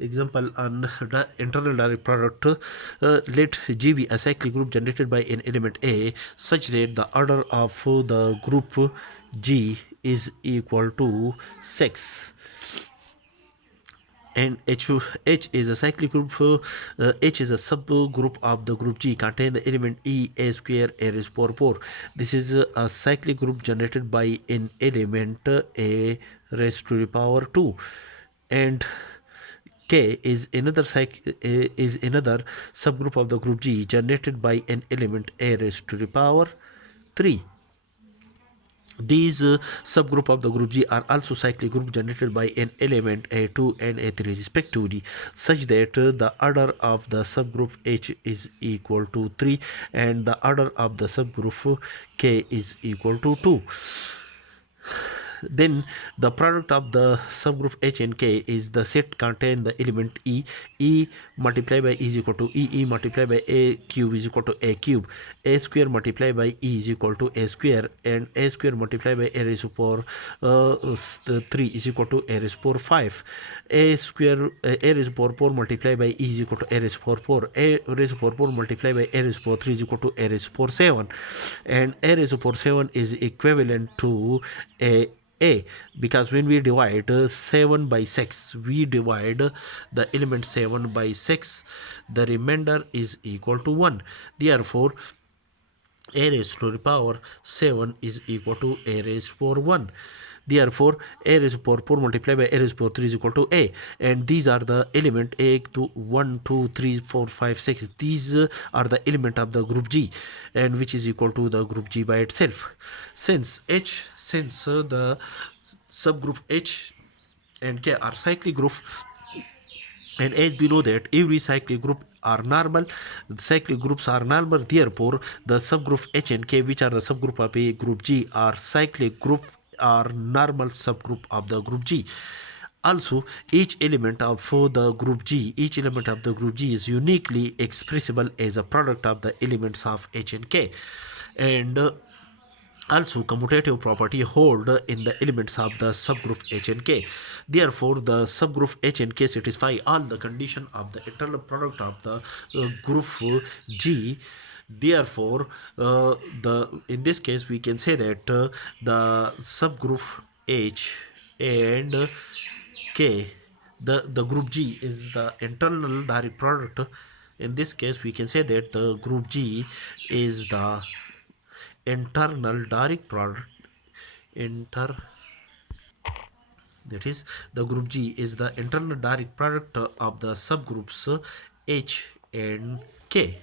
example on the internal direct product, let G be a cyclic group generated by an element A such that the order of the group G is equal to 6, and H is a cyclic group. H is a subgroup of the group G contain the element E A square A raised power 4. This is a cyclic group generated by an element A raised to the power 2, and K is another subgroup of the group G generated by an element A raised to the power 3. These subgroup of the group G are also cyclic group generated by an element A2 and A3 respectively, such that the order of the subgroup H is equal to 3 and the order of the subgroup K is equal to 2. Then the product of the subgroup H and K is the set contain the element E. E multiplied by E is equal to E multiplied by A cube is equal to A cube. A square multiplied by E is equal to A square, and A square multiplied by A raised to power 3 is equal to A raised to power 5. A square A raised to power 4 multiplied by E is equal to A raised to power 4. A raised to power 4 multiplied by A raised to power 3 is equal to A raised to power 7, and A raised to power 7 is equivalent to A, because when we divide 7 by 6, we divide the element 7 by 6, the remainder is equal to 1. Therefore, A raised to the power 7 is equal to A raised to power 1. Therefore, A raised to power 4 multiplied by A raised to power 3 is equal to A. And these are the element A to 1, 2, 3, 4, 5, 6. These are the element of the group G, and which is equal to the group G by itself. Since the subgroup H and K are cyclic group, and as we know that every cyclic group are normal, the cyclic groups are normal, therefore the subgroup H and K, which are the subgroup of a group G, are cyclic group, are normal subgroup of the group G. Also, each element of the group G is uniquely expressible as a product of the elements of H and K, and also commutative property hold in the elements of the subgroup H and K. Therefore, the subgroup H and K satisfy all the condition of the internal product of the group G. Therefore, in this case we can say that the subgroup H and K, the group G is the internal direct product. In this case we can say that the group G is the internal direct product. That is, the group G is the internal direct product of the subgroups H and K.